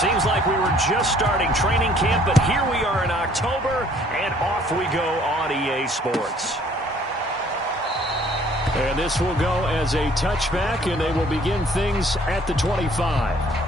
Seems like we were just starting training camp, but here we are in October, and off we go on EA Sports. And this will go as a touchback, and they will begin things at the 25.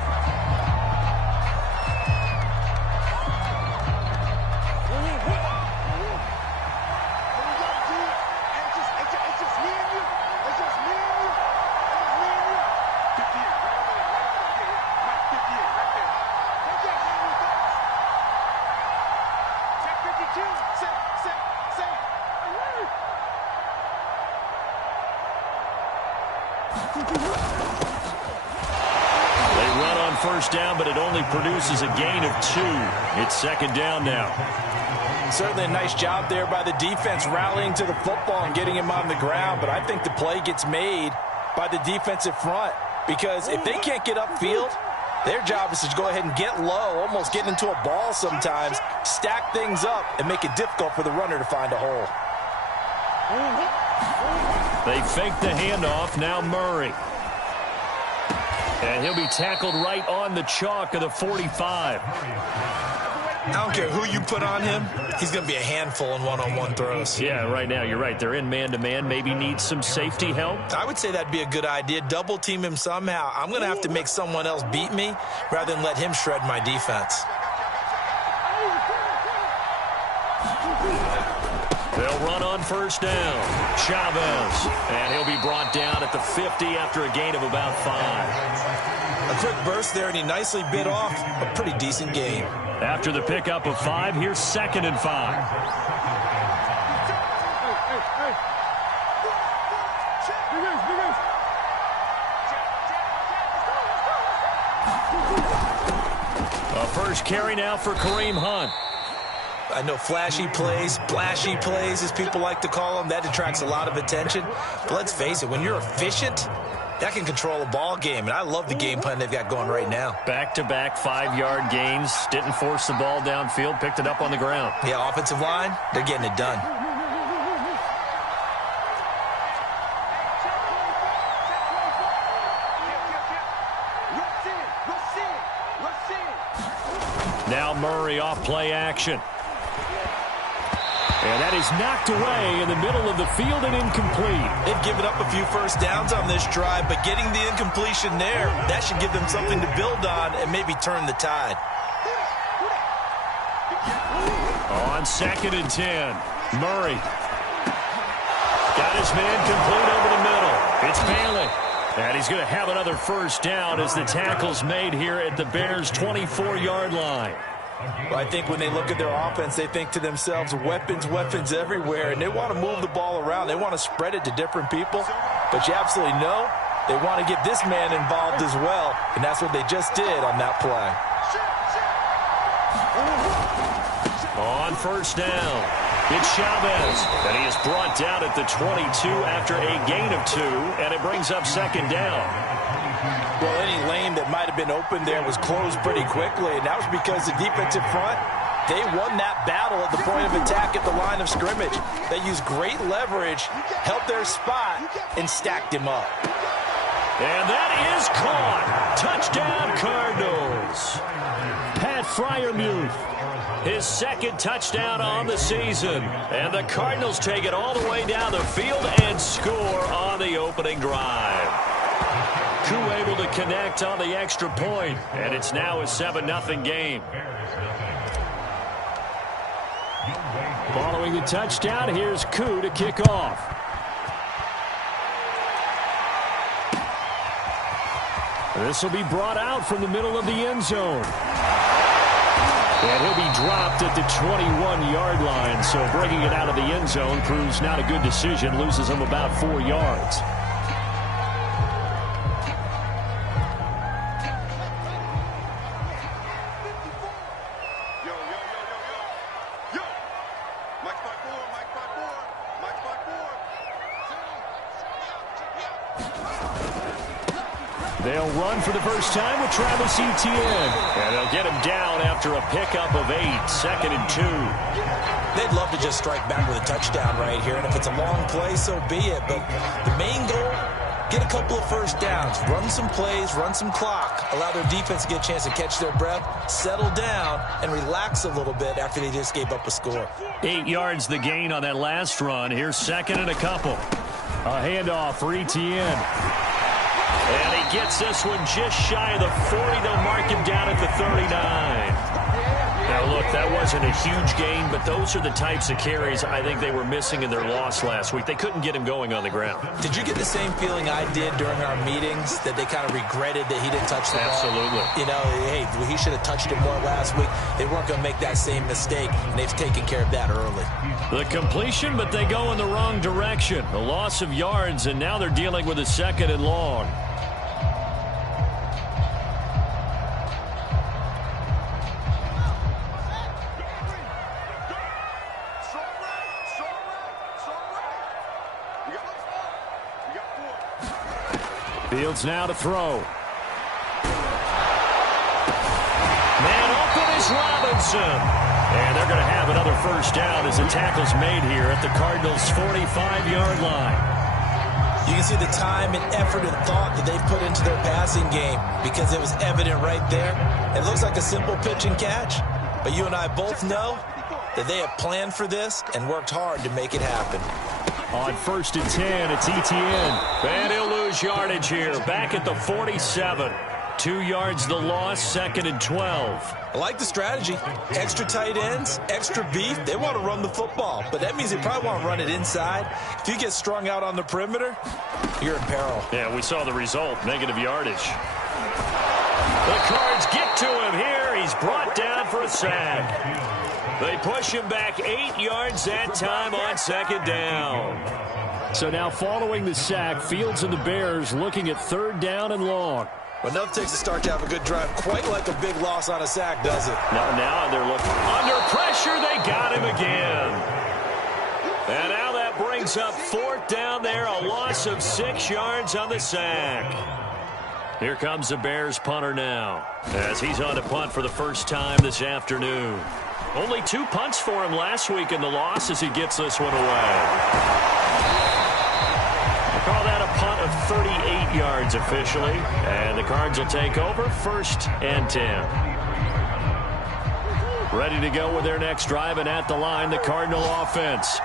First down, but it only produces a gain of 2. It's second down now. Certainly a nice job there by the defense rallying to the football and getting him on the ground, but I think the play gets made by the defensive front because if they can't get upfield, their job is to go ahead and get low, almost get into a ball sometimes, stack things up, and make it difficult for the runner to find a hole. They fake the handoff. Now Murray. And he'll be tackled right on the chalk of the 45. I don't care who you put on him. He's going to be a handful in one-on-one throws. Yeah, right now, you're right. They're in man-to-man. Maybe need some safety help. I would say that'd be a good idea. Double-team him somehow. I'm going to have to make someone else beat me rather than let him shred my defense. They'll run on first down. Chavez. And he'll be brought down at the 50 after a gain of about 5. A quick burst there, and he nicely bit off a pretty decent game. After the pickup of 5, here's 2nd and 5. A first carry now for Kareem Hunt. I know flashy plays, splashy plays, as people like to call them, that attracts a lot of attention. But let's face it, when you're efficient, that can control a ball game. And I love the game plan they've got going right now. Back-to-back 5-yard gains. Didn't force the ball downfield. Picked it up on the ground. Yeah, offensive line, they're getting it done. Now Murray off play action. And that is knocked away in the middle of the field and incomplete. They've given up a few first downs on this drive, but getting the incompletion there, that should give them something to build on and maybe turn the tide. On 2nd and 10, Murray. Got his man complete over the middle. It's Bailey. And he's going to have another first down as the tackle's made here at the Bears' 24-yard line. Well, I think when they look at their offense, they think to themselves, weapons, weapons everywhere, and they want to move the ball around. They want to spread it to different people, but you absolutely know they want to get this man involved as well, and that's what they just did on that play. On first down, it's Chavez, and he is brought down at the 22 after a gain of 2, and it brings up 2nd down. Well, any lane that might have been open there was closed pretty quickly, and that was because the defensive front, they won that battle at the point of attack at the line of scrimmage. They used great leverage, held their spot, and stacked him up. And that is caught. Touchdown, Cardinals. Pat Freiermuth, his 2nd touchdown on the season. And the Cardinals take it all the way down the field and score on the opening drive. Koo able to connect on the extra point, and it's now a 7-0 game. Following the touchdown, here's Koo to kick off. This will be brought out from the middle of the end zone. And he'll be dropped at the 21-yard line, so bringing it out of the end zone proves not a good decision, loses him about 4 yards. They'll run for the first time with Travis Etienne. And they'll get him down after a pickup of 8, 2nd and 2. They'd love to just strike back with a touchdown right here, and if it's a long play, so be it. But the main goal get a couple of first downs, run some plays, run some clock, allow their defense to get a chance to catch their breath, settle down, and relax a little bit after they just gave up a score. 8 yards the gain on that last run. Here's second and a couple. A handoff for Etienne. And he gets this one just shy of the 40. They'll mark him down at the 39. Now, look, that wasn't a huge gain, but those are the types of carries I think they were missing in their loss last week. They couldn't get him going on the ground. Did you get the same feeling I did during our meetings, that they kind of regretted that he didn't touch the ball? Absolutely. You know, hey, he should have touched it more last week. They weren't going to make that same mistake, and they've taken care of that early. The completion, but they go in the wrong direction. A loss of yards, and now they're dealing with a second and long. Fields now to throw. Man open is Robinson. And they're going to have another first down as the tackle's made here at the Cardinals' 45-yard line. You can see the time and effort and thought that they've put into their passing game because it was evident right there. It looks like a simple pitch and catch, but you and I both know that they have planned for this and worked hard to make it happen. On 1st and 10, it's Etienne. And he'll lose yardage here. Back at the 47. 2 yards the loss, 2nd and 12. I like the strategy. Extra tight ends, extra beef. They want to run the football, but that means they probably want to run it inside. If you get strung out on the perimeter, you're in peril. Yeah, we saw the result, negative yardage. The Cards get to him here. He's brought down for a sack. They push him back 8 yards that time on 2nd down. So now following the sack, Fields and the Bears looking at 3rd down and long. Well, enough takes to start to have a good drive, quite like a big loss on a sack, does it? Now they're looking under pressure. They got him again. And now that brings up 4th down there, a loss of 6 yards on the sack. Here comes the Bears punter now, as he's on to punt for the first time this afternoon. Only 2 punts for him last week in the loss as he gets this one away. We'll call that a punt of 38 yards officially. And the Cards will take over 1st and 10. Ready to go with their next drive, and at the line, the Cardinal offense.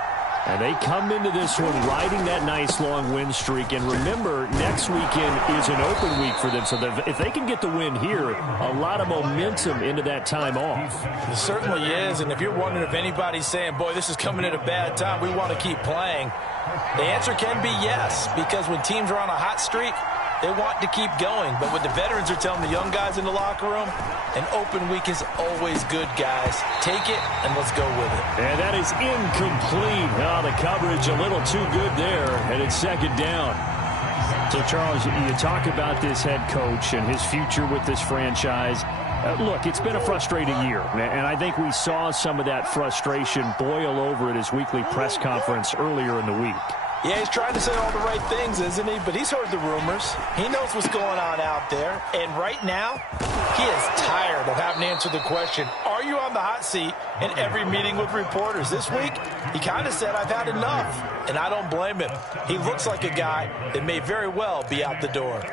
And they come into this one riding that nice long win streak. And remember, next weekend is an open week for them. So if they can get the win here, a lot of momentum into that time off. It certainly is. And if you're wondering if anybody's saying, boy, this is coming at a bad time, we want to keep playing, the answer can be yes. Because when teams are on a hot streak, they want to keep going. But what the veterans are telling the young guys in the locker room, an open week is always good, guys. Take it, and let's go with it. And that is incomplete. Oh, the coverage a little too good there, and it's 2nd down. So, Charles, you talk about this head coach and his future with this franchise. Look, it's been a frustrating year, and I think we saw some of that frustration boil over at his weekly press conference earlier in the week. Yeah, he's trying to say all the right things, isn't he? But he's heard the rumors. He knows what's going on out there. And right now, he is tired of having to answer the question, are you on the hot seat, in every meeting with reporters. This week, he kind of said, I've had enough. And I don't blame him. He looks like a guy that may very well be out the door.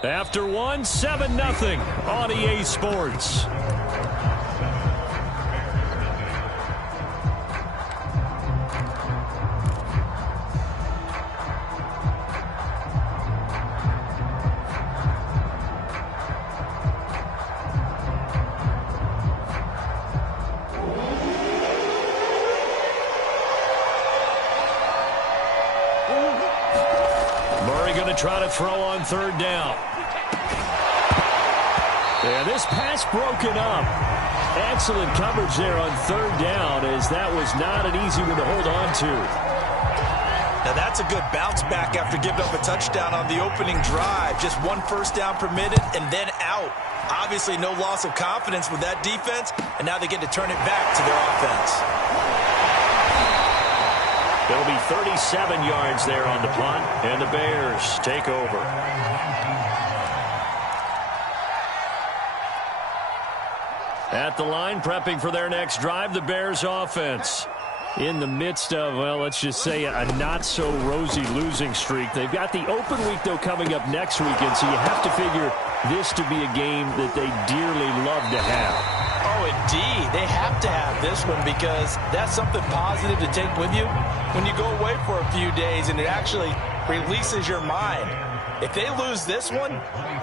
After one, 7-0 on EA Sports. Murray going to try to throw on 3rd down. And this pass broken up. Excellent coverage there on 3rd down, as that was not an easy one to hold on to. Now that's a good bounce back after giving up a touchdown on the opening drive. Just 1 first down permitted and then out. Obviously no loss of confidence with that defense, and now they get to turn it back to their offense. There'll be 37 yards there on the punt, and the Bears take over. At the line, prepping for their next drive, the Bears offense. In the midst of, well, let's just say a not-so-rosy losing streak. They've got the open week, though, coming up next weekend, so you have to figure this to be a game that they dearly love to have. Oh, indeed. They have to have this one because that's something positive to take with you when you go away for a few days, and it actually releases your mind. If they lose this one,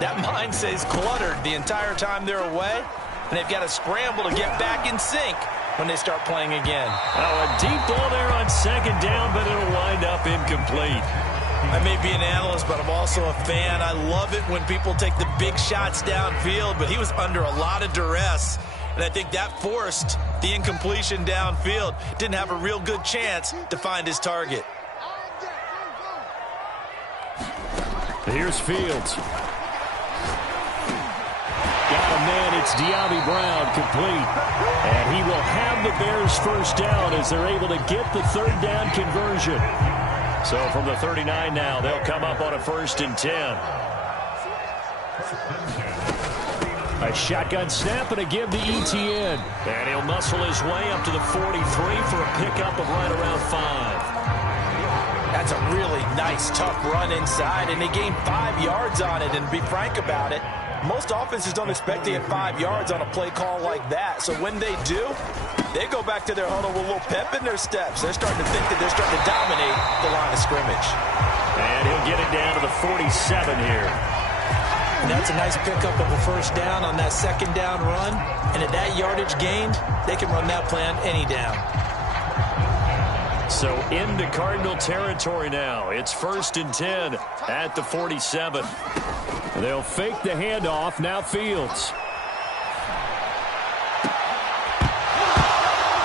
that mind stays cluttered the entire time they're away, and they've got to scramble to get back in sync when they start playing again. Oh, a deep ball there on second down, but it'll wind up incomplete. I may be an analyst, but I'm also a fan. I love it when people take the big shots downfield, but he was under a lot of duress, and I think that forced the incompletion downfield. Didn't have a real good chance to find his target. Here's Fields. Got a man, it's De'Ami Brown, complete. And he will have the Bears first down as they're able to get the third down conversion. So from the 39 now, they'll come up on a 1st and 10. A shotgun snap and a give to Etienne. And he'll muscle his way up to the 43 for a pickup of right around 5. That's a really nice, tough run inside, and they gained 5 yards on it. And to be frank about it, most offenses don't expect to get 5 yards on a play call like that. So when they do, they go back to their huddle with a little pep in their steps. They're starting to think that they're starting to dominate the line of scrimmage. And he'll get it down to the 47 here. And that's a nice pickup of a first down on that second down run. And at that yardage gained, they can run that play on any down. So into Cardinal territory now. It's 1st and 10 at the 47. They'll fake the handoff. Now Fields.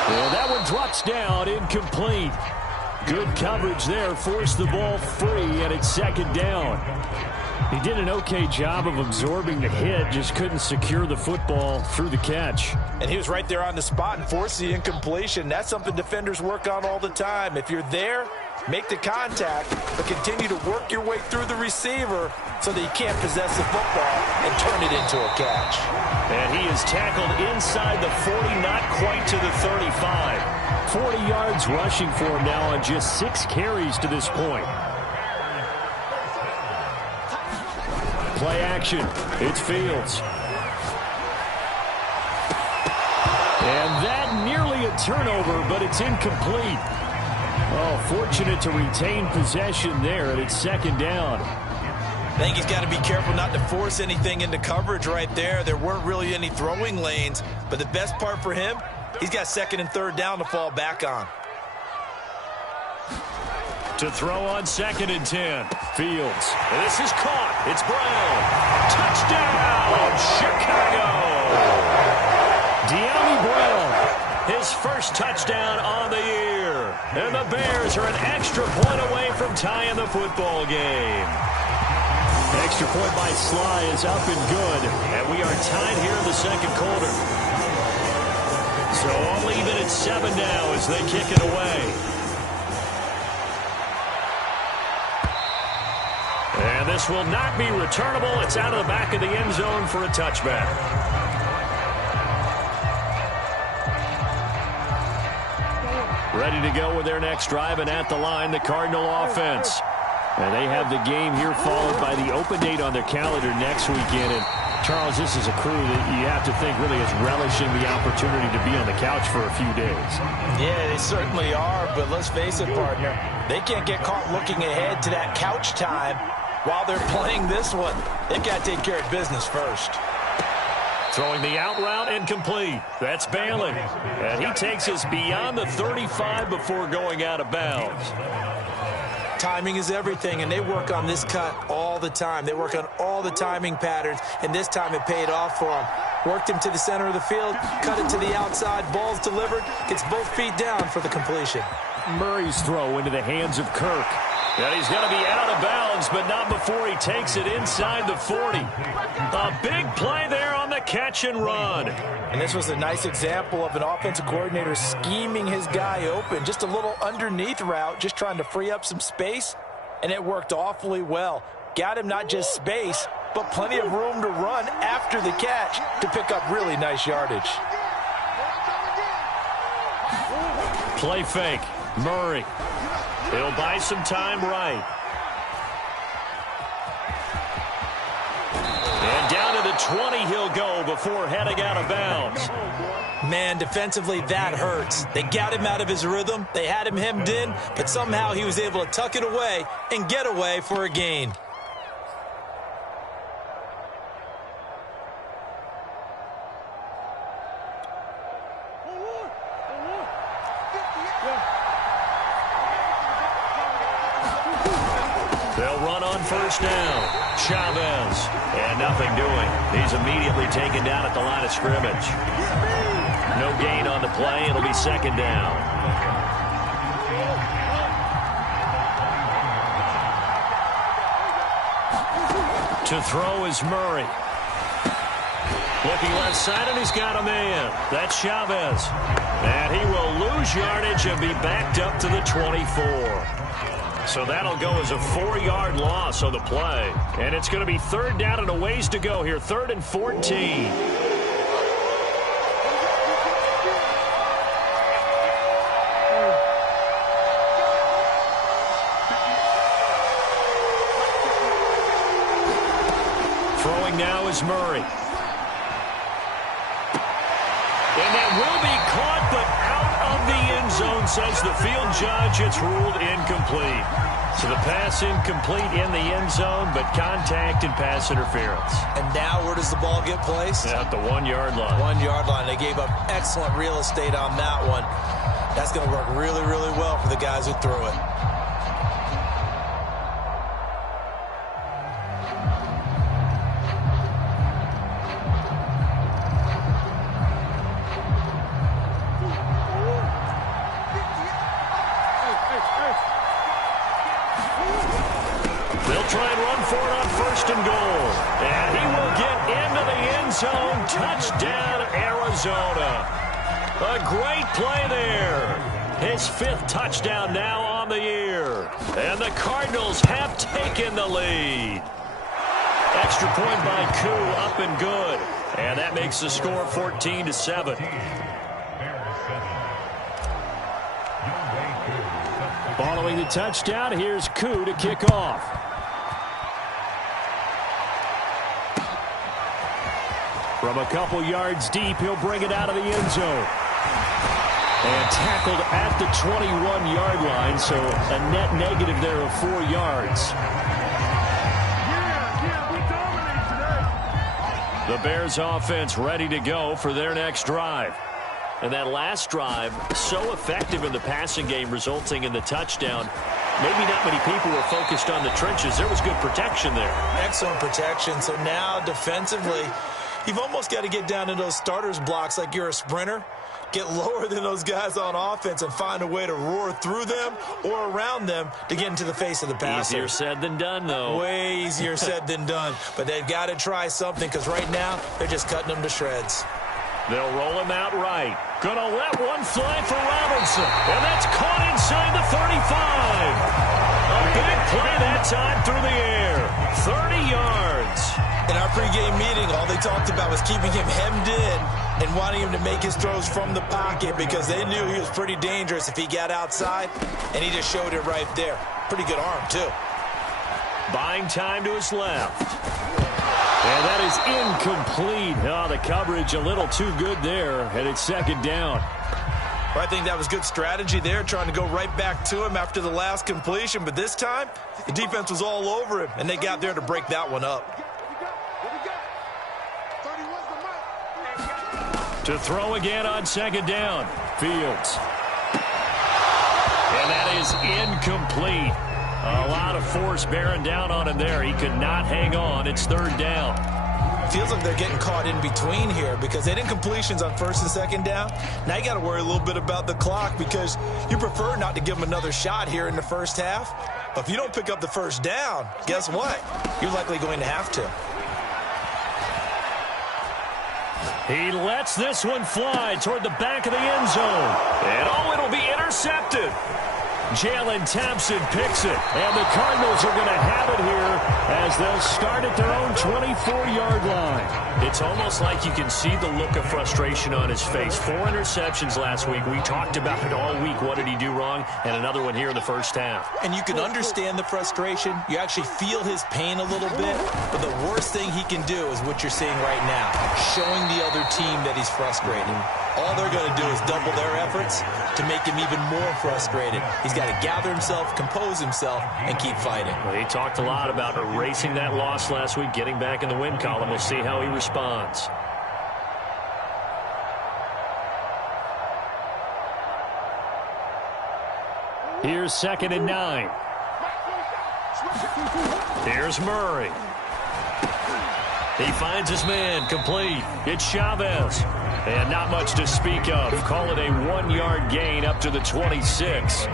And that one drops down, incomplete. Good coverage there, forced the ball free, and it's 2nd down. He did an okay job of absorbing the hit, just couldn't secure the football through the catch. And he was right there on the spot and forced the incompletion. That's something defenders work on all the time. If you're there, make the contact, but continue to work your way through the receiver so that you can't possess the football and turn it into a catch. And he is tackled inside the 40, not quite to the 35. 40 yards rushing for him now on just 6 carries to this point. Play action. It's Fields. And that nearly a turnover, but it's incomplete. Oh, fortunate to retain possession there, and it's 2nd down. I think he's got to be careful not to force anything into coverage right there. There weren't really any throwing lanes, but the best part for him, he's got 2nd and 3rd down to fall back on. To throw on 2nd and 10. Fields. And this is caught. It's Brown. Touchdown, Chicago. De'Ami Brown, his first touchdown on the year. And the Bears are an extra point away from tying the football game. Extra point by Sly is up and good. And we are tied here in the 2nd quarter. So all even at 7 now as they kick it away. And this will not be returnable. It's out of the back of the end zone for a touchback. Ready to go with their next drive, and at the line, the Cardinal offense. And they have the game here followed by the open date on their calendar next weekend. And Charles, this is a crew that you have to think really is relishing the opportunity to be on the couch for a few days. Yeah, they certainly are, but let's face it, partner. They can't get caught looking ahead to that couch time while they're playing this one. They've got to take care of business first. Throwing the out route incomplete. That's Bailey. And he takes us beyond the 35 before going out of bounds. Timing is everything, and they work on this cut all the time. They work on all the timing patterns, and this time it paid off for them. Worked him to the center of the field, cut it to the outside, ball's delivered, gets both feet down for the completion. Murray's throw into the hands of Kirk. And he's going to be out of bounds, but not before he takes it inside the 40. A big play there on the catch and run. And this was a nice example of an offensive coordinator scheming his guy open. Just a little underneath route, just trying to free up some space, and it worked awfully well. Got him not just space, but plenty of room to run after the catch to pick up really nice yardage. Play fake. Murray. He'll buy some time right. And down to the 20 he'll go before heading out of bounds. Man, defensively, that hurts. They got him out of his rhythm. They had him hemmed in, but somehow he was able to tuck it away and get away for a gain. They'll run on first down. Chavez. And nothing doing. He's immediately taken down at the line of scrimmage. No gain on the play. It'll be second down. To throw is Murray. Looking left side, and he's got a man. That's Chavez. And he will lose yardage and be backed up to the 24. So that'll go as a 4-yard loss on the play. And it's going to be third down and a ways to go here. 3rd and 14. Throwing now is Murray. And that will be caught, but out of the end zone, says the field judge. It's ruled incomplete. So the pass incomplete in the end zone, but contact and pass interference. And now where does the ball get placed? At the 1-yard line. 1-yard line. They gave up excellent real estate on that one. That's going to work really, really well for the guys who threw it. They'll try and run for it on 1st and goal. And he will get into the end zone. Touchdown, Arizona. A great play there. His 5th touchdown now on the year. And the Cardinals have taken the lead. Extra point by Koo, up and good. And that makes the score 14-7. Following the touchdown, here's Koo to kick off. From a couple yards deep, he'll bring it out of the end zone. And tackled at the 21-yard line, so a net negative there of 4 yards. The Bears offense ready to go for their next drive. And that last drive, so effective in the passing game, resulting in the touchdown. Maybe not many people were focused on the trenches. There was good protection there. Excellent protection. So now defensively, you've almost got to get down to those starters blocks like you're a sprinter. Get lower than those guys on offense and find a way to roar through them or around them to get into the face of the passer. Easier said than done, though. Way easier said than done. But they've got to try something because right now they're just cutting them to shreds. They'll roll him out right. Gonna let one fly for Robinson. And that's caught inside the 35. A big play that time through the air. 30 yards. In our pregame meeting, all they talked about was keeping him hemmed in and wanting him to make his throws from the pocket because they knew he was pretty dangerous if he got outside, and he just showed it right there. Pretty good arm, too. Buying time to his left. And that is incomplete. Oh, the coverage a little too good there, and it's second down. Well, I think that was good strategy there, trying to go right back to him after the last completion. But this time, the defense was all over him, and they got there to break that one up. To throw again on second down. Fields. And that is incomplete. A lot of force bearing down on him there. He could not hang on. It's third down. Feels like they're getting caught in between here because they didn't completions on first and second down. Now you got to worry a little bit about the clock because you prefer not to give them another shot here in the first half. But if you don't pick up the first down, guess what? You're likely going to have to. He lets this one fly toward the back of the end zone. And oh, it'll be intercepted. Jalen Thompson picks it, and the Cardinals are going to have it here as they'll start at their own 24-yard line. It's almost like you can see the look of frustration on his face. 4 interceptions last week. We talked about it all week. What did he do wrong? And another one here in the first half. And you can understand the frustration. You actually feel his pain a little bit. But the worst thing he can do is what you're seeing right now, showing the other team that he's frustrated. All they're going to do is double their efforts to make him even more frustrated. He's got to gather himself, compose himself, and keep fighting. Well, he talked a lot about erasing that loss last week, getting back in the win column. We'll see how he responds. Here's 2nd and 9. Here's Murray. He finds his man, complete. It's Chavez. And not much to speak of. Call it a 1-yard gain up to the 26.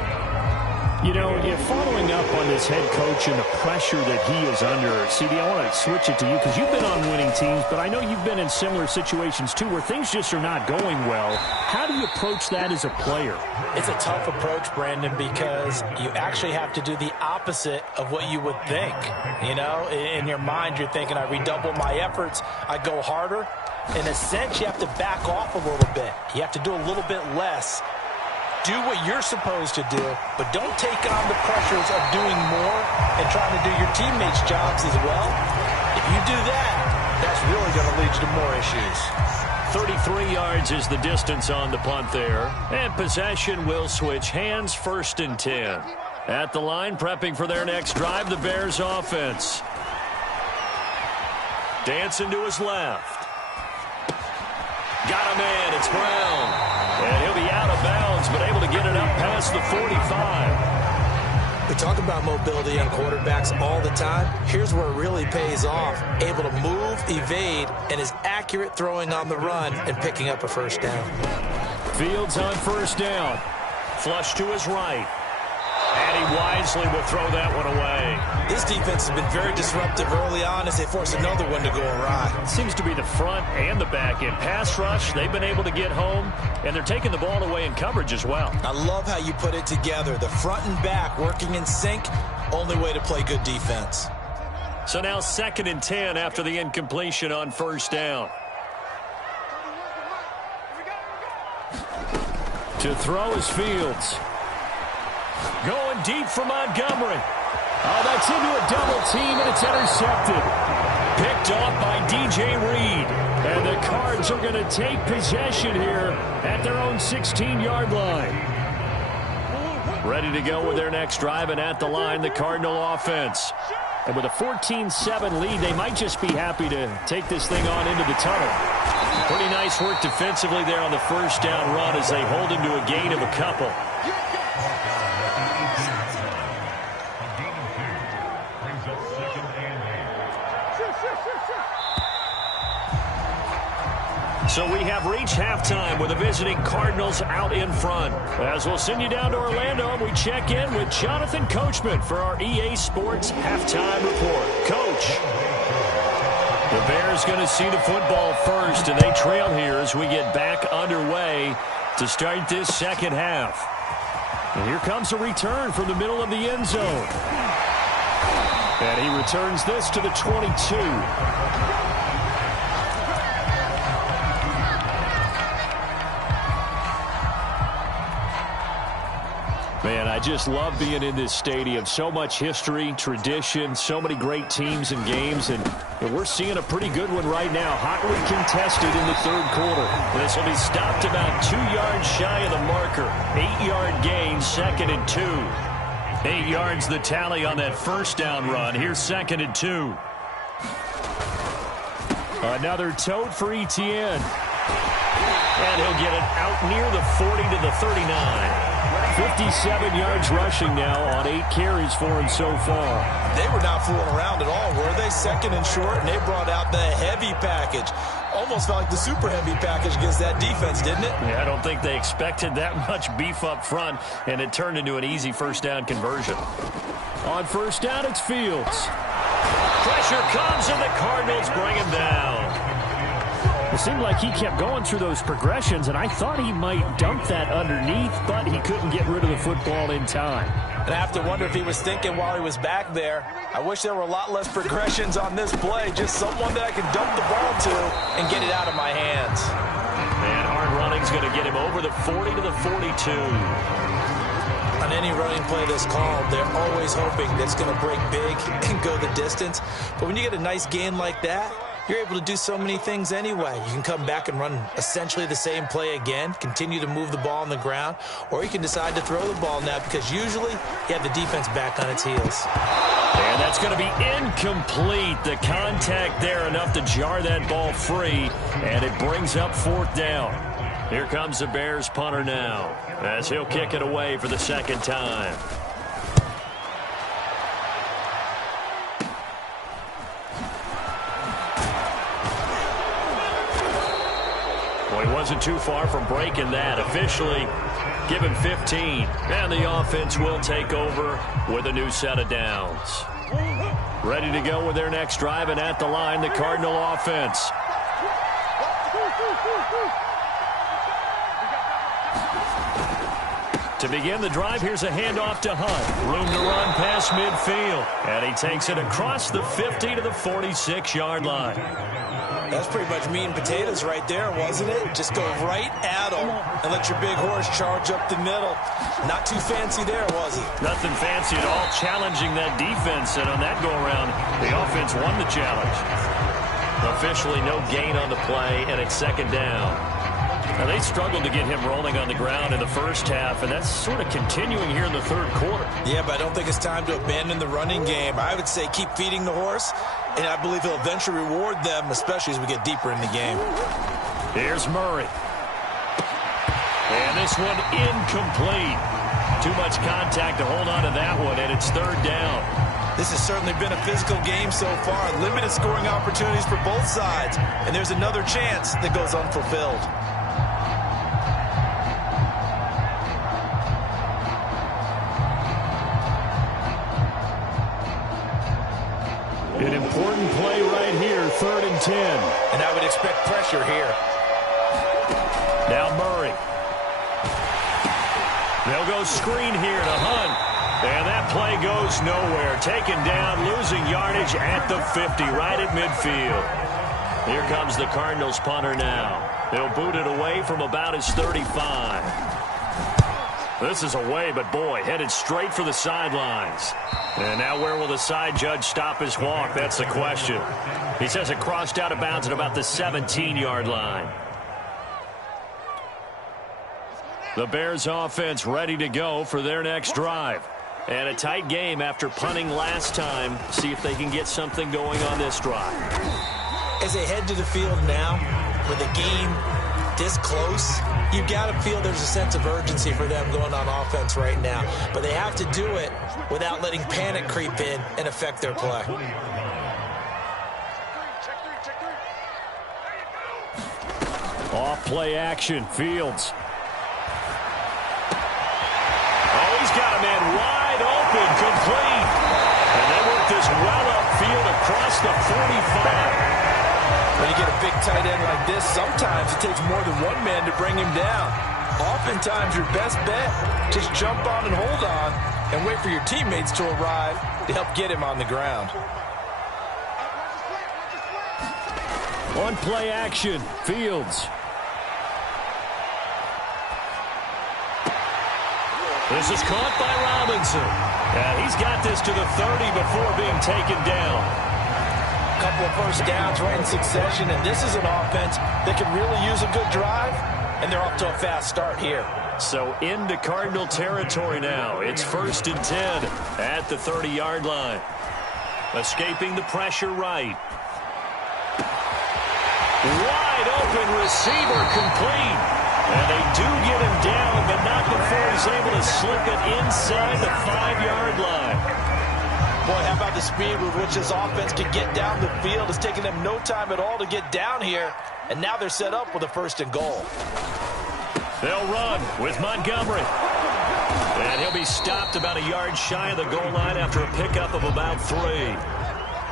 You know, following up on this head coach and the pressure that he is under, CD, I want to switch it to you because you've been on winning teams, but I know you've been in similar situations too where things just are not going well. How do you approach that as a player? It's a tough approach, Brandon, because you actually have to do the opposite of what you would think. You know, in your mind, you're thinking, I redouble my efforts, I go harder. In a sense, you have to back off a little bit. You have to do a little bit less. Do what you're supposed to do, but don't take on the pressures of doing more and trying to do your teammates' jobs as well. If you do that, that's really going to lead you to more issues. 33 yards is the distance on the punt there. And possession will switch hands, 1st and 10. At the line, prepping for their next drive, the Bears offense. Dancing to his left. Got a man, it's Brown. And he'll be out of bounds, but able to get it up past the 45. We talk about mobility on quarterbacks all the time. Here's where it really pays off. Able to move, evade, and is accurate throwing on the run and picking up a 1st down. Fields on 1st down. Flush to his right. And he wisely will throw that one away. This defense has been very disruptive early on as they force another one to go awry. Seems to be the front and the back end. Pass rush, they've been able to get home, and they're taking the ball away in coverage as well. I love how you put it together. The front and back working in sync, only way to play good defense. So now 2nd and 10 after the incompletion on 1st down. To throw is Fields. Going deep for Montgomery. Oh, that's into a double team, and it's intercepted. Picked off by DJ Reed. And the Cards are going to take possession here at their own 16-yard line. Ready to go with their next drive, and at the line, the Cardinal offense. And with a 14-7 lead, they might just be happy to take this thing on into the tunnel. Pretty nice work defensively there on the 1st down run as they hold him to a gain of a couple. So we have reached halftime with the visiting Cardinals out in front. As we'll send you down to Orlando, we check in with Jonathan Coachman for our EA Sports Halftime Report. Coach. The Bears going to see the football first, and they trail here as we get back underway to start this 2nd half. And here comes a return from the middle of the end zone. And he returns this to the 22. Man, I just love being in this stadium. So much history, tradition, so many great teams and games, and we're seeing a pretty good one right now. Hotly contested in the 3rd quarter. This will be stopped about 2 yards shy of the marker. 8-yard gain, 2nd and 2. 8 yards the tally on that 1st down run. Here's 2nd and 2. Another tote for Etienne. And he'll get it out near the 40 to the 39. 57 yards rushing now on 8 carries for him so far. They were not fooling around at all, were they? 2nd and short, and they brought out the heavy package. Almost felt like the super heavy package against that defense, didn't it? Yeah, I don't think they expected that much beef up front, and it turned into an easy 1st down conversion. On 1st down, it's Fields. Pressure comes, and the Cardinals bring him down. It seemed like he kept going through those progressions, and I thought he might dump that underneath, but he couldn't get rid of the football in time. And I have to wonder if he was thinking while he was back there, I wish there were a lot less progressions on this play, just someone that I can dump the ball to and get it out of my hands. And hard running's going to get him over the 40 to the 42. On any running play that's called, they're always hoping that it's going to break big and go the distance. But when you get a nice gain like that, you're able to do so many things anyway. You can come back and run essentially the same play again, continue to move the ball on the ground, or you can decide to throw the ball now because usually you have the defense back on its heels. And that's going to be incomplete. The contact there enough to jar that ball free, and it brings up 4th down. Here comes the Bears punter now as he'll kick it away for the 2nd time. Well, he wasn't too far from breaking that. Officially given 15. And the offense will take over with a new set of downs. Ready to go with their next drive, and at the line, the Cardinal offense. To begin the drive, here's a handoff to Hunt. Room to run past midfield. And he takes it across the 50 to the 46-yard line. That's pretty much meat and potatoes right there, wasn't it? Just go right at them and let your big horse charge up the middle. Not too fancy there, was it? Nothing fancy at all, challenging that defense. And on that go-around, the offense won the challenge. Officially no gain on the play, and it's 2nd down. Now, they struggled to get him rolling on the ground in the first half, and that's sort of continuing here in the 3rd quarter. Yeah, but I don't think it's time to abandon the running game. I would say keep feeding the horse, and I believe he'll eventually reward them, especially as we get deeper in the game. Here's Murray. And this one incomplete. Too much contact to hold on to that one, and it's 3rd down. This has certainly been a physical game so far. Limited scoring opportunities for both sides, and there's another chance that goes unfulfilled. An important play right here, 3rd and 10. And I would expect pressure here. Now Murray. They'll go screen here to Hunt. And that play goes nowhere. Taken down, losing yardage at the 50, right at midfield. Here comes the Cardinals punter now. They'll boot it away from about his 35. This is away, but boy, headed straight for the sidelines. And now where will the side judge stop his walk? That's the question. He says it crossed out of bounds at about the 17-yard line. The Bears offense ready to go for their next drive. And a tight game after punting last time. See if they can get something going on this drive. As they head to the field now, with the game this close, you've got to feel there's a sense of urgency for them going on offense right now. But they have to do it without letting panic creep in and affect their play. Off play action, Fields. Oh, he's got a man wide open, complete. And they work this well upfield across the 45. When you get a big tight end like this, sometimes it takes more than one man to bring him down. Oftentimes, your best bet, just jump on and hold on and wait for your teammates to arrive to help get him on the ground. On play action, Fields. This is caught by Robinson. And he's got this to the 30 before being taken down. A couple of first downs right in succession, and this is an offense that can really use a good drive, and they're off to a fast start here. So into Cardinal territory now. It's 1st and 10 at the 30-yard line. Escaping the pressure right. Wide open receiver, complete. And they do get him down, but not before he's able to slip it inside the 5-yard line. Boy, how about the speed with which this offense can get down the field? It's taken them no time at all to get down here, and now they're set up with a 1st and goal. They'll run with Montgomery. And he'll be stopped about a yard shy of the goal line after a pickup of about 3.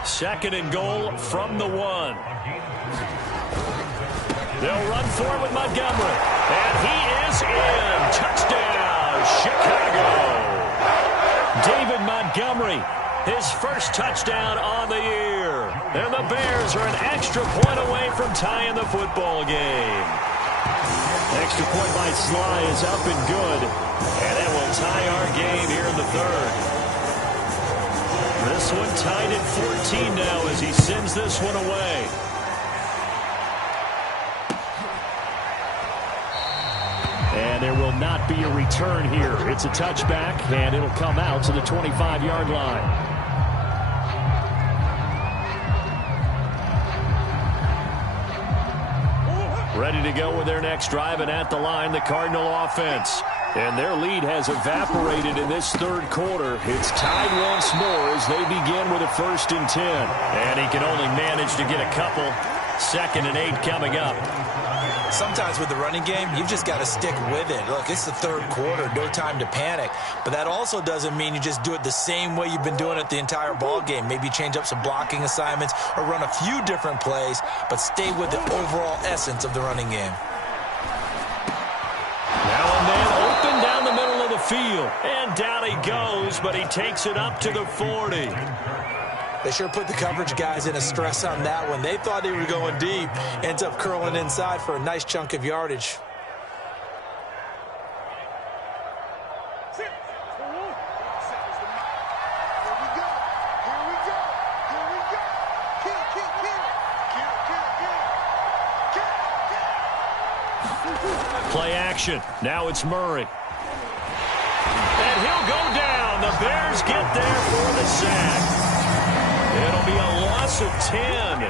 2nd and goal from the 1. They'll run for it with Montgomery. And he is in. Touchdown, Chicago. David Montgomery, his first touchdown on the year. And the Bears are an extra point away from tying the football game. Extra point by Sly is up and good. And it will tie our game here in the third. This one tied at 14 now as he sends this one away. And there will not be a return here. It's a touchback, and it'll come out to the 25-yard line. Ready to go with their next drive, and at the line, the Cardinal offense. And their lead has evaporated in this third quarter. It's tied once more as they begin with a 1st and 10. And he can only manage to get a couple. 2nd and 8 coming up. Sometimes with the running game, you've just got to stick with it. Look, it's the third quarter, no time to panic. But that also doesn't mean you just do it the same way you've been doing it the entire ball game. Maybe change up some blocking assignments or run a few different plays, but stay with the overall essence of the running game. Now a man open down the middle of the field. And down he goes, but he takes it up to the 40. They sure put the coverage guys in a stress on that one. They thought they were going deep. Ends up curling inside for a nice chunk of yardage. Play action. Now it's Murray. And he'll go down. The Bears get there for the sack. It'll be a loss of 10.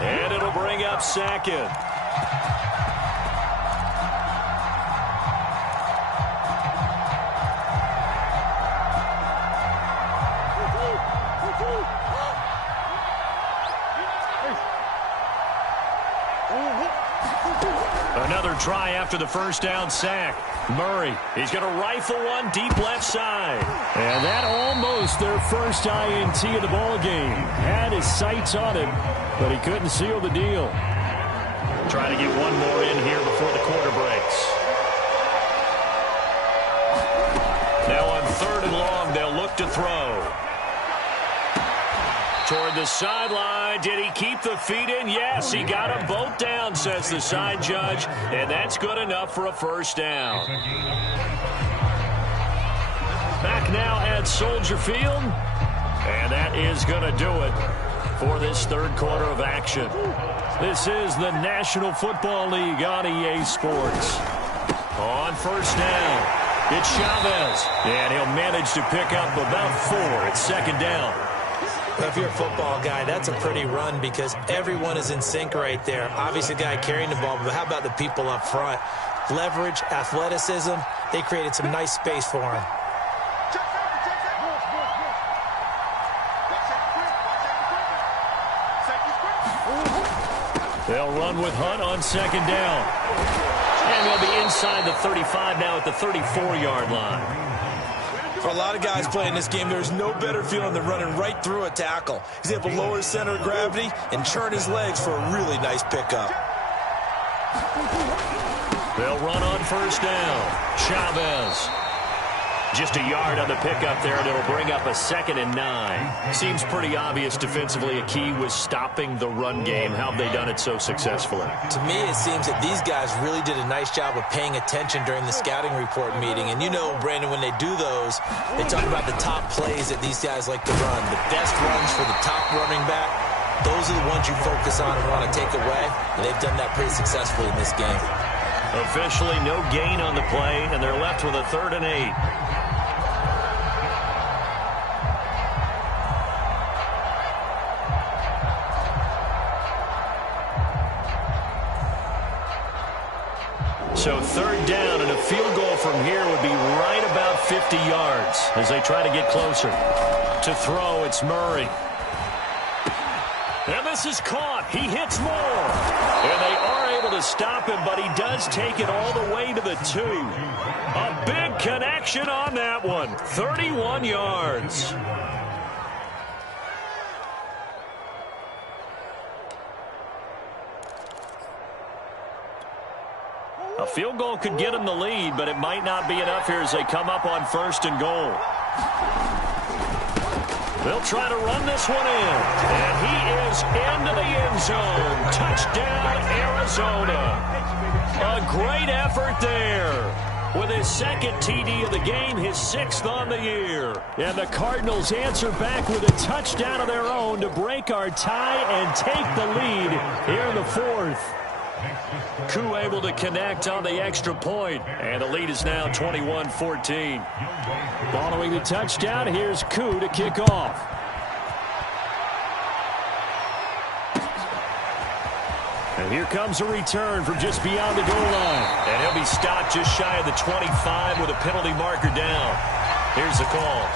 And it'll bring up 2nd. Another try after the 1st down sack. Murray, he's going to rifle one deep left side. And that almost their first INT of the ball game. Had his sights on it, but he couldn't seal the deal. Try to get one more in here before the quarter breaks. Now on 3rd and long, they'll look to throw. Toward the sideline. Did he keep the feet in? Yes, he got them both down, says the side judge. And that's good enough for a 1st down. Back now at Soldier Field. And that is going to do it for this third quarter of action. This is the National Football League on EA Sports. On 1st down, it's Chavez. And he'll manage to pick up about 4 at 2nd down. Now, if you're a football guy, that's a pretty run because everyone is in sync right there. Obviously, the guy carrying the ball, but how about the people up front? Leverage, athleticism, they created some nice space for him. They'll run with Hunt on 2nd down. And they'll be inside the 35 now at the 34-yard line. For a lot of guys playing this game, there's no better feeling than running right through a tackle. He's able to lower his center of gravity and churn his legs for a really nice pickup. They'll run on 1st down. Chavez. Just a yard on the pickup there, and it'll bring up a 2nd and 9. Seems pretty obvious defensively a key was stopping the run game. How have they done it so successfully? To me, it seems that these guys really did a nice job of paying attention during the scouting report meeting. And you know, Brandon, when they do those, they talk about the top plays that these guys like to run. The best runs for the top running back, those are the ones you focus on and want to take away. And they've done that pretty successfully in this game. Officially no gain on the play, and they're left with a 3rd and 8. So 3rd down, and a field goal from here would be right about 50 yards as they try to get closer. To throw, it's Murray. And this is caught. He hits more. And they are able to stop him, but he does take it all the way to the 2. A big connection on that one. 31 yards. A field goal could get them the lead, but it might not be enough here as they come up on 1st and goal. They'll try to run this one in. And he is into the end zone. Touchdown, Arizona. A great effort there. With his 2nd TD of the game, his 6th on the year. And the Cardinals answer back with a touchdown of their own to break our tie and take the lead here in the 4th. Koo able to connect on the extra point, and the lead is now 21-14. Following the touchdown, here's Koo to kick off. And here comes a return from just beyond the goal line. And he'll be stopped just shy of the 25 with a penalty marker down. Here's the call.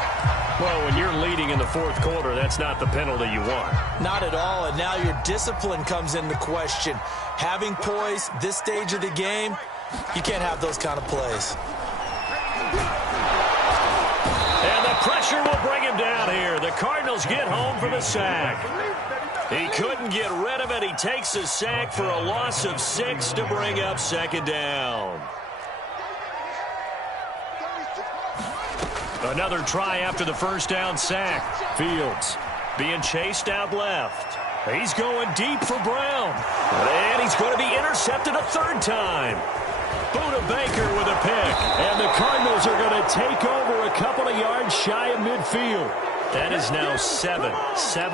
Well, when you're leading in the 4th quarter, that's not the penalty you want. Not at all, and now your discipline comes into question. Having poise this stage of the game, you can't have those kind of plays. And the pressure will bring him down here. The Cardinals get home for the sack. He couldn't get rid of it. He takes a sack for a loss of 6 to bring up 2nd down. Another try after the 1st down sack. Fields being chased out left. He's going deep for Brown. And he's going to be intercepted a 3rd time. Buda Baker with a pick. And the Cardinals are going to take over a couple of yards shy of midfield. That is now 7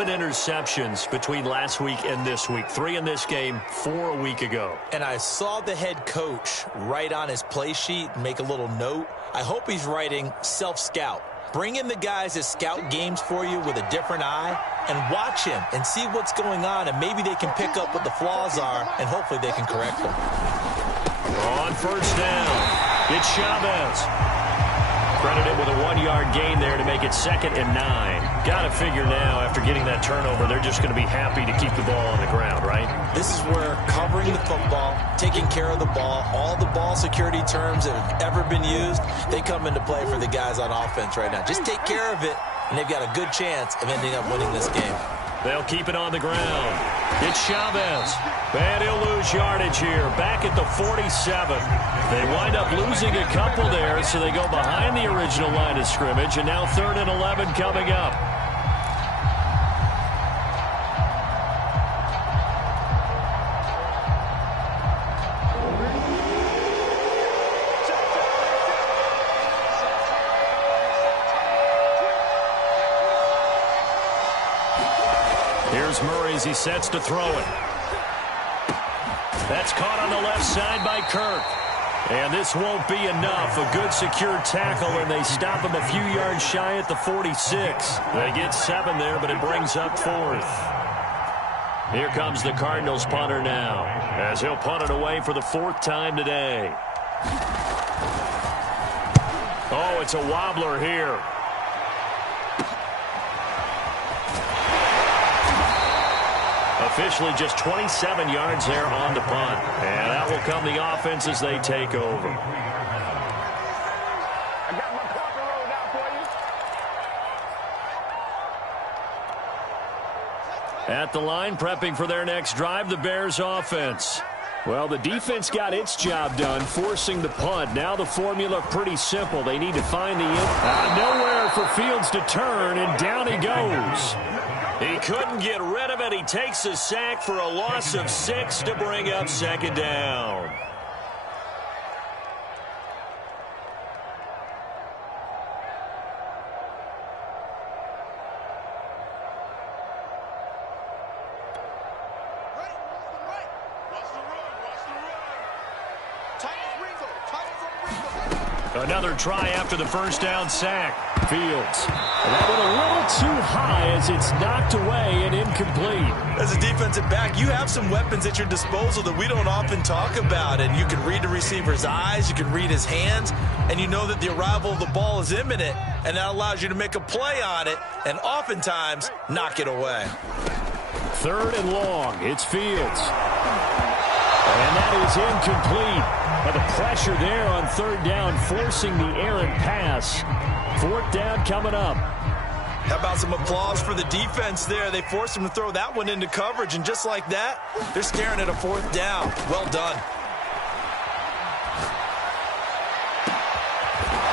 interceptions between last week and this week. 3 in this game, 4 a week ago. And I saw the head coach write on his play sheet, make a little note. I hope he's writing self-scout. Bring in the guys that scout games for you with a different eye and watch him and see what's going on, and maybe they can pick up what the flaws are, and hopefully they can correct them. On 1st down, it's Chavez. Credited with a 1-yard gain there to make it 2nd and 9. Got to figure now, after getting that turnover, they're just going to be happy to keep the ball on the ground, right? This is where covering the football, taking care of the ball, all the ball security terms that have ever been used, they come into play for the guys on offense right now. Just take care of it, and they've got a good chance of ending up winning this game. They'll keep it on the ground. It's Chavez. And he'll lose yardage here. Back at the 47. They wind up losing a couple there, so they go behind the original line of scrimmage. And now 3rd and 11 coming up. Here's Murray as he sets to throw it. That's caught on the left side by Kirk. And this won't be enough. A good secure tackle, and they stop him a few yards shy at the 46. They get 7 there, but it brings up 4th. Here comes the Cardinals punter now, as he'll punt it away for the 4th time today. Oh, it's a wobbler here. Officially just 27 yards there on the punt. And that will come the offense as they take over. I got my corner rolled out for you. At the line, prepping for their next drive, the Bears offense. Well, the defense got its job done, forcing the punt. Now the formula pretty simple. They need to find the nowhere for Fields to turn, and down he goes. He couldn't get rid of it. He takes a sack for a loss of 6 to bring up 2nd down. Another try after the 1st down sack. Fields. That one a little too high as it's knocked away and incomplete. As a defensive back, you have some weapons at your disposal that we don't often talk about. And you can read the receiver's eyes, you can read his hands, and you know that the arrival of the ball is imminent. And that allows you to make a play on it and oftentimes knock it away. 3rd and long. It's Fields. And that is incomplete. But the pressure there on 3rd down, forcing the errant pass. 4th down coming up. How about some applause for the defense there? They forced him to throw that one into coverage, and just like that, they're staring at a 4th down. Well done.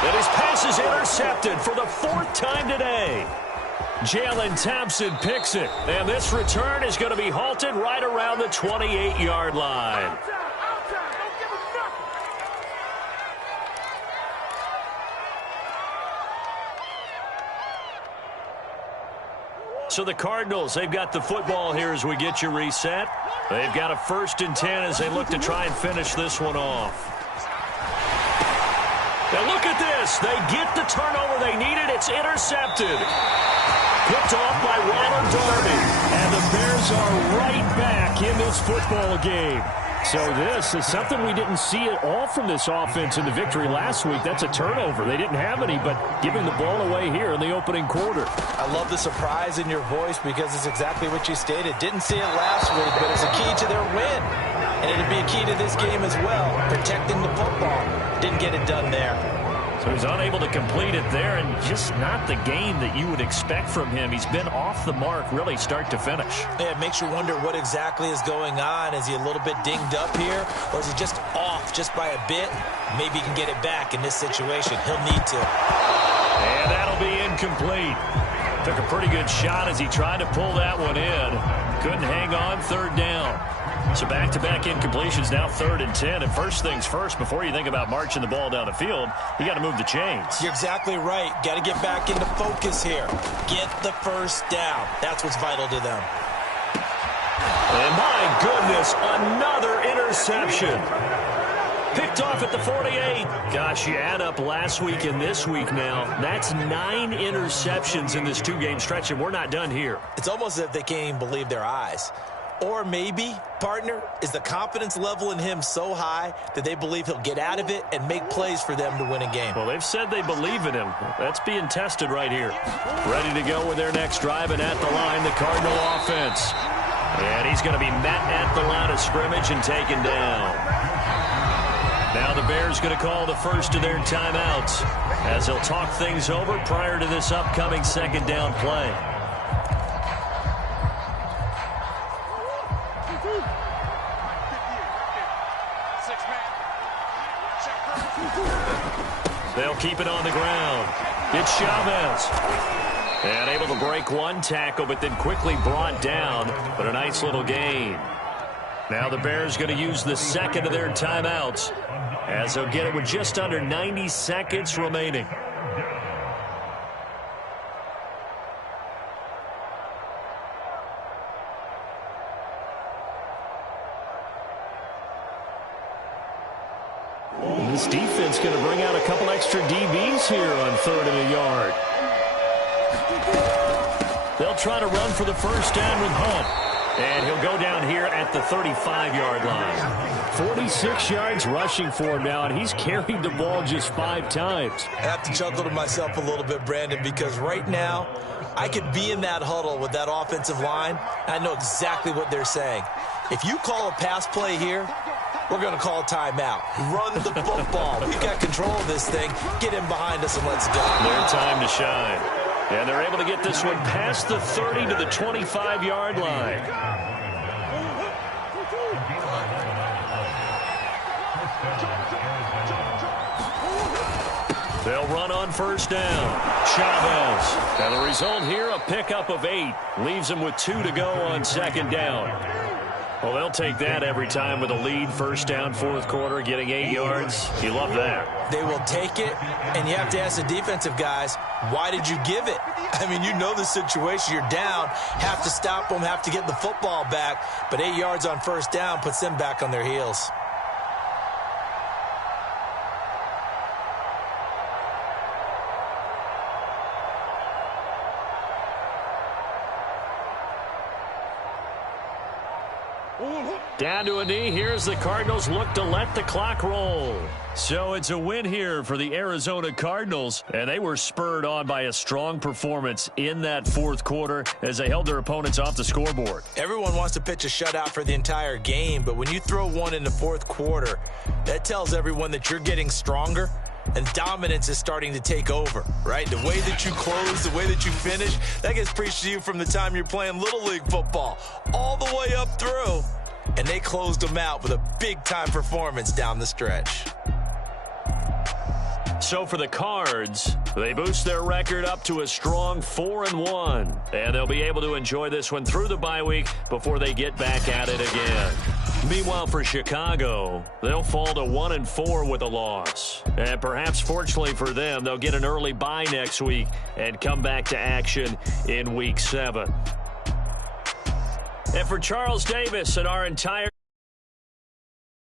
And his pass is intercepted for the 4th time today. Jalen Thompson picks it. And this return is going to be halted right around the 28-yard line. So the Cardinals, they've got the football here as we get you reset. They've got a 1st and 10 as they look to try and finish this one off. Now look at this. They get the turnover they needed. It's intercepted. Picked off by Ronald Darby. And the Bears are right back in this football game. So this is something we didn't see at all from this offense in the victory last week. That's a turnover. They didn't have any, but giving the ball away here in the opening quarter. I love the surprise in your voice because it's exactly what you stated. Didn't see it last week, but it's a key to their win. And it'd be a key to this game as well, protecting the football. Didn't get it done there. So he's unable to complete it there, and just not the game that you would expect from him. He's been off the mark really start to finish. Yeah, it makes you wonder what exactly is going on. Is he a little bit dinged up here, or is he just off just by a bit? Maybe he can get it back in this situation. He'll need to. And that'll be incomplete. Took a pretty good shot as he tried to pull that one in. Couldn't hang on, 3rd down. So back-to-back incompletions, now 3rd and 10. And first things first, before you think about marching the ball down the field, you got to move the chains. You're exactly right. Got to get back into focus here. Get the 1st down. That's what's vital to them. And my goodness, another interception. Picked off at the 48. Gosh, you add up last week and this week now. That's 9 interceptions in this 2-game stretch, and we're not done here. It's almost as if they can't even believe their eyes. Or maybe, partner, is the confidence level in him so high that they believe he'll get out of it and make plays for them to win a game. Well, they've said they believe in him. That's being tested right here. Ready to go with their next drive, and at the line, the Cardinal offense. And he's going to be met at the line of scrimmage and taken down. Now the Bears going to call the first of their timeouts as they'll talk things over prior to this upcoming 2nd down play. They'll keep it on the ground. It's Chavez. And able to break one tackle, but then quickly brought down. But a nice little gain. Now the Bears going to use the 2nd of their timeouts as they'll get it with just under 90 seconds remaining. This defense going to bring out a couple extra DBs here on 3rd and a yard. They'll try to run for the 1st down with Hunt. And he'll go down here at the 35-yard line. 46 yards rushing for him now, and he's carried the ball just 5 times. I have to chuckle to myself a little bit, Brandon, because right now I could be in that huddle with that offensive line, and I know exactly what they're saying. If you call a pass play here, we're going to call a timeout. Run the football. We've got control of this thing. Get him behind us and let's go. Their time to shine. And they're able to get this one past the 30 to the 25-yard line. They'll run on 1st down. Chavez. And the result here, a pickup of 8. Leaves them with 2 to go on 2nd down. Well, they'll take that every time with a lead. 1st down, 4th quarter, getting 8 yards. You love that. They will take it, and you have to ask the defensive guys, why did you give it? I mean, you know the situation. You're down, have to stop them, have to get the football back, but 8 yards on 1st down puts them back on their heels. Down to a knee. Here's the Cardinals look to let the clock roll. So it's a win here for the Arizona Cardinals, and they were spurred on by a strong performance in that 4th quarter as they held their opponents off the scoreboard. Everyone wants to pitch a shutout for the entire game, but when you throw one in the 4th quarter, that tells everyone that you're getting stronger and dominance is starting to take over, right? The way that you close, the way that you finish, that gets preached to you from the time you're playing Little League football all the way up through. And they closed them out with a big-time performance down the stretch. So for the Cards, they boost their record up to a strong 4-1. And they'll be able to enjoy this one through the bye week before they get back at it again. Meanwhile, for Chicago, they'll fall to 1-4 with a loss. And perhaps fortunately for them, they'll get an early bye next week and come back to action in Week 7. And for Charles Davis and our entire